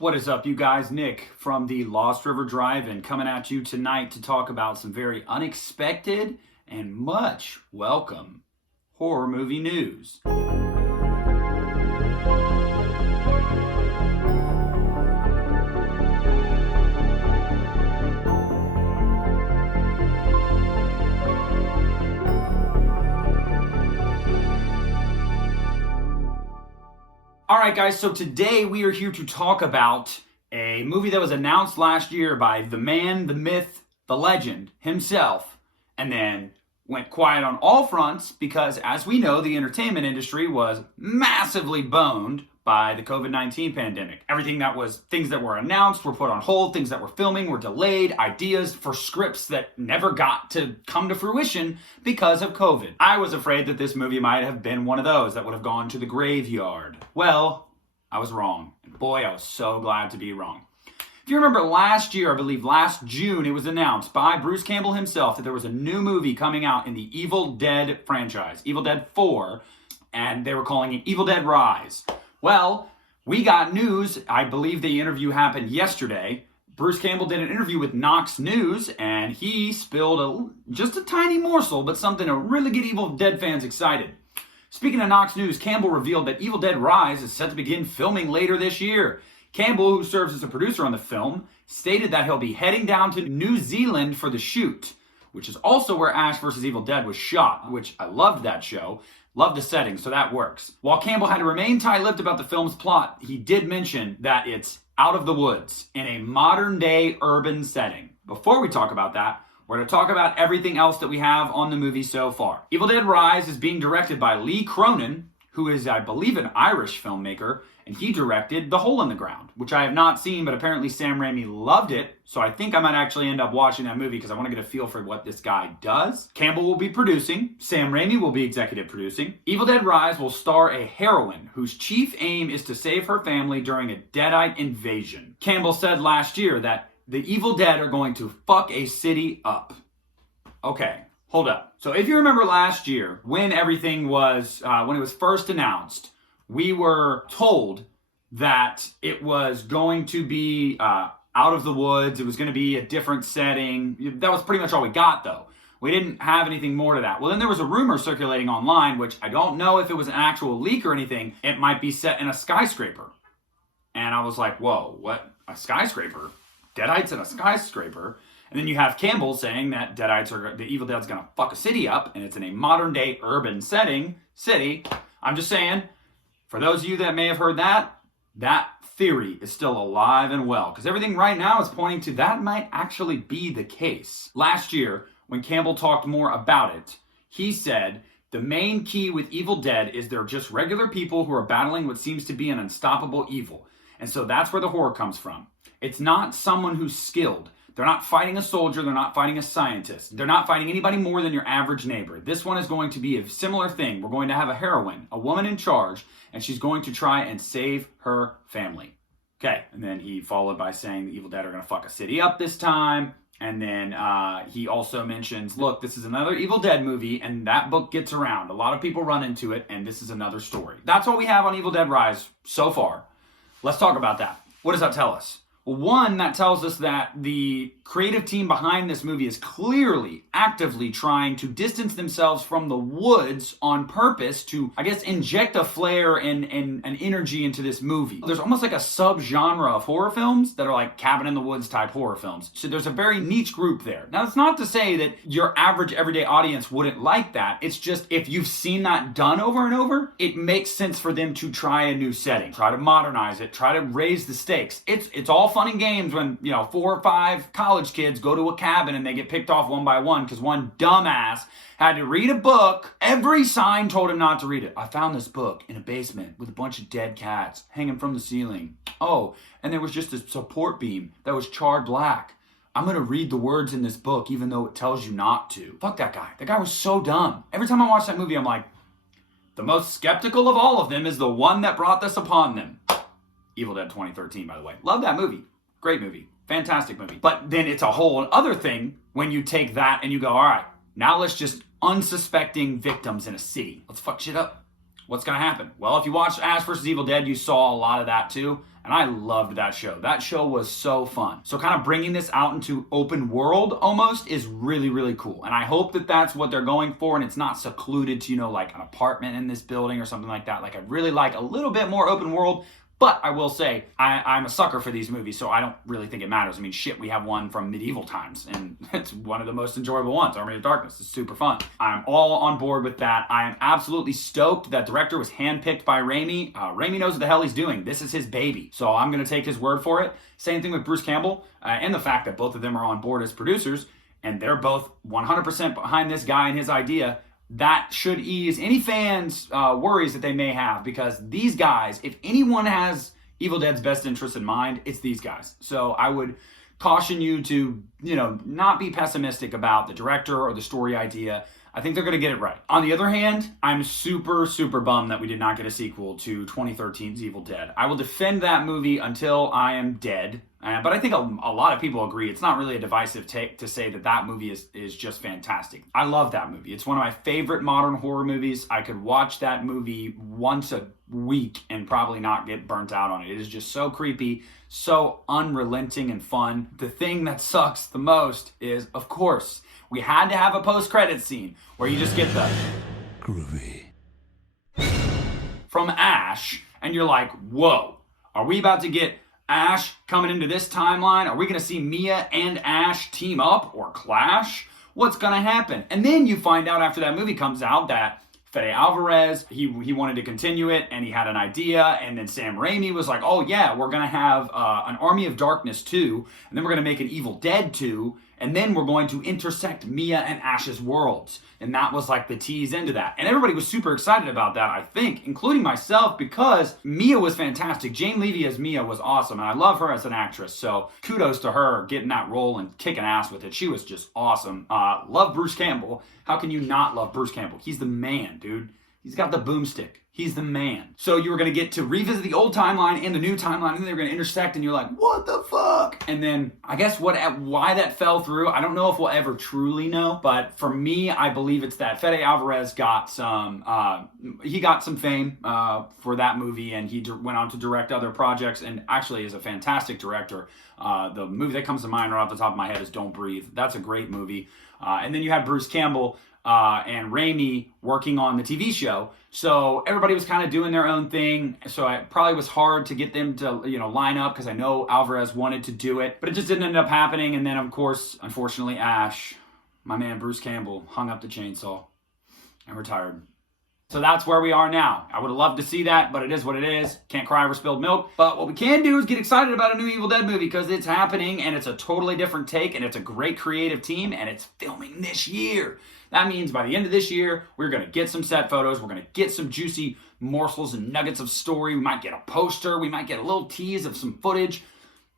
What is up, you guys? Nick from the Lost River Drive-In coming at you tonight to talk about some very unexpected and much welcome horror movie news. Alright guys, so today we are here to talk about a movie that was announced last year by the man, the myth, the legend himself, and then went quiet on all fronts because, as we know, the entertainment industry was massively boned by the COVID-19 pandemic. Things that were announced were put on hold, things that were filming were delayed, ideas for scripts that never got to come to fruition because of COVID. I was afraid that this movie might have been one of those that would have gone to the graveyard. Well, I was wrong. And boy, I was so glad to be wrong. If you remember last year, I believe last June, it was announced by Bruce Campbell himself that there was a new movie coming out in the Evil Dead franchise, Evil Dead 4, and they were calling it Evil Dead Rise. Well, we got news. I believe the interview happened yesterday. Bruce Campbell did an interview with Knox News, and he spilled just a tiny morsel, but something to really get Evil Dead fans excited. Speaking of Knox News, Campbell revealed that Evil Dead Rise is set to begin filming later this year. Campbell, who serves as a producer on the film, stated that he'll be heading down to New Zealand for the shoot, which is also where Ash vs. Evil Dead was shot, which I loved that show. Love the setting, so that works. While Campbell had to remain tight-lipped about the film's plot, he did mention that it's out of the woods in a modern-day urban setting. Before we talk about that, we're going to talk about everything else that we have on the movie so far. Evil Dead Rise is being directed by Lee Cronin, who is, I believe, an Irish filmmaker, and he directed The Hole in the Ground, which I have not seen, but apparently Sam Raimi loved it, so I think I might actually end up watching that movie because I want to get a feel for what this guy does. Campbell will be producing. Sam Raimi will be executive producing. Evil Dead Rise will star a heroine whose chief aim is to save her family during a Deadite invasion. Campbell said last year that the Evil Dead are going to fuck a city up. Okay, hold up. So if you remember last year, when everything was, when it was first announced, we were told that it was going to be out of the woods. It was going to be a different setting. That was pretty much all we got, though. We didn't have anything more to that. Well, then there was a rumor circulating online, which I don't know if it was an actual leak or anything. It might be set in a skyscraper. And I was like, whoa, what? A skyscraper? Deadites in a skyscraper? And then you have Campbell saying that the Evil Dead's going to fuck a city up, and it's in a modern-day urban city. I'm just saying, for those of you that may have heard that theory is still alive and well, because everything right now is pointing to that might actually be the case. Last year, when Campbell talked more about it, he said, the main key with Evil Dead is they're just regular people who are battling what seems to be an unstoppable evil. And so that's where the horror comes from. It's not someone who's skilled. They're not fighting a soldier. They're not fighting a scientist. They're not fighting anybody more than your average neighbor. This one is going to be a similar thing. We're going to have a heroine, a woman in charge, and she's going to try and save her family. Okay, and then he followed by saying the Evil Dead are going to fuck a city up this time. And then he also mentions, look, this is another Evil Dead movie, and that book gets around. A lot of people run into it, and this is another story. That's what we have on Evil Dead Rise so far. Let's talk about that. What does that tell us? Well, one, that tells us that the creative team behind this movie is clearly, actively trying to distance themselves from the woods on purpose to, I guess, inject a flair and an energy into this movie. There's almost like a sub-genre of horror films that are like cabin in the woods type horror films. So there's a very niche group there. Now, that's not to say that your average everyday audience wouldn't like that. It's just, if you've seen that done over and over, it makes sense for them to try a new setting, try to modernize it, try to raise the stakes. It's all fun and games when, 4 or 5 college kids go to a cabin and they get picked off one by one because one dumbass had to read a book. Every sign told him not to read it. I found this book in a basement with a bunch of dead cats hanging from the ceiling. Oh, and there was just a support beam that was charred black. I'm going to read the words in this book even though it tells you not to. Fuck that guy. That guy was so dumb. Every time I watch that movie, I'm like, the most skeptical of all of them is the one that brought this upon them. Evil Dead 2013, by the way. Love that movie. Great movie. Fantastic movie. But then it's a whole other thing when you take that and you go, all right, now let's just unsuspecting victims in a city. Let's fuck shit up. What's going to happen? Well, if you watched Ash vs. Evil Dead, you saw a lot of that too. And I loved that show. That show was so fun. So kind of bringing this out into open world almost is really, really cool. And I hope that that's what they're going for, and it's not secluded to, like an apartment in this building or something like that. Like, I really like a little bit more open world. But I will say, I'm a sucker for these movies, so I don't really think it matters. I mean, shit, we have one from medieval times, and it's one of the most enjoyable ones, Army of Darkness. It's super fun. I'm all on board with that. I am absolutely stoked that director was handpicked by Raimi. Raimi knows what the hell he's doing. This is his baby, so I'm going to take his word for it. Same thing with Bruce Campbell, and the fact that both of them are on board as producers, and they're both 100% behind this guy and his idea. That should ease any fans' worries that they may have, because these guys, if anyone has Evil Dead's best interest in mind, it's these guys. So I would caution you to, not be pessimistic about the director or the story idea. I think they're going to get it right. On the other hand, I'm super, super bummed that we did not get a sequel to 2013's Evil Dead. I will defend that movie until I am dead. But I think a lot of people agree it's not really a divisive take to say that movie is just fantastic. I love that movie. It's one of my favorite modern horror movies. I could watch that movie once a week and probably not get burnt out on it. It is just so creepy, so unrelenting and fun. The thing that sucks the most is, of course, we had to have a post-credit scene where you just get the groovy from Ash, and you're like, whoa, are we about to get Ash coming into this timeline? Are we going to see Mia and Ash team up or clash? What's going to happen? And then you find out after that movie comes out that Fede Alvarez, he wanted to continue it, and he had an idea, and then Sam Raimi was like, oh yeah, we're going to have an Army of Darkness 2, and then we're going to make an Evil Dead 2, and then we're going to intersect Mia and Ash's worlds. And that was like the tease into that. And everybody was super excited about that, I think, including myself, because Mia was fantastic. Jane Levy as Mia was awesome, and I love her as an actress. So kudos to her getting that role and kicking ass with it. She was just awesome. Love Bruce Campbell. How can you not love Bruce Campbell? He's the man, dude. He's got the boomstick. He's the man. So you were going to get to revisit the old timeline and the new timeline, and then they were going to intersect, and you're like, what the fuck? And then I guess why that fell through, I don't know if we'll ever truly know, but for me, I believe it's that Fede Alvarez got some fame for that movie, and he went on to direct other projects, and actually is a fantastic director. The movie that comes to mind right off the top of my head is Don't Breathe. That's a great movie. And then you had Bruce Campbell and Raimi working on the TV show. So everybody was kind of doing their own thing. So it probably was hard to get them to, line up, because I know Alvarez wanted to do it, but it just didn't end up happening. And then, of course, unfortunately, Ash, my man Bruce Campbell, hung up the chainsaw and retired. So that's where we are now. I would have loved to see that, but it is what it is. Can't cry over spilled milk. But what we can do is get excited about a new Evil Dead movie, because it's happening, and it's a totally different take, and it's a great creative team, and it's filming this year. That means by the end of this year, we're going to get some set photos. We're going to get some juicy morsels and nuggets of story. We might get a poster. We might get a little tease of some footage.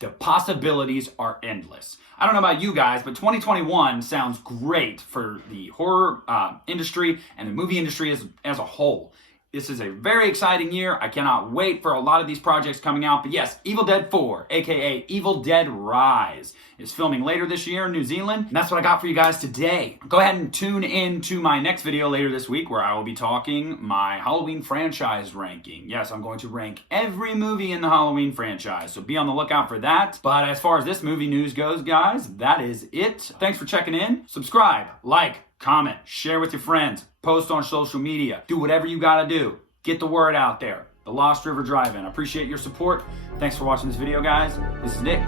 The possibilities are endless. I don't know about you guys, but 2021 sounds great for the horror industry and the movie industry as a whole. This is a very exciting year. I cannot wait for a lot of these projects coming out. But yes, Evil Dead 4, aka Evil Dead Rise, is filming later this year in New Zealand. And that's what I got for you guys today. Go ahead and tune in to my next video later this week, where I will be talking my Halloween franchise ranking. Yes, I'm going to rank every movie in the Halloween franchise, so be on the lookout for that. But as far as this movie news goes, guys, that is it. Thanks for checking in. Subscribe, like, comment, share with your friends, post on social media, do whatever you gotta do. Get the word out there. The Lost River Drive-In. I appreciate your support. Thanks for watching this video, guys. This is Nick,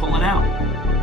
pulling out.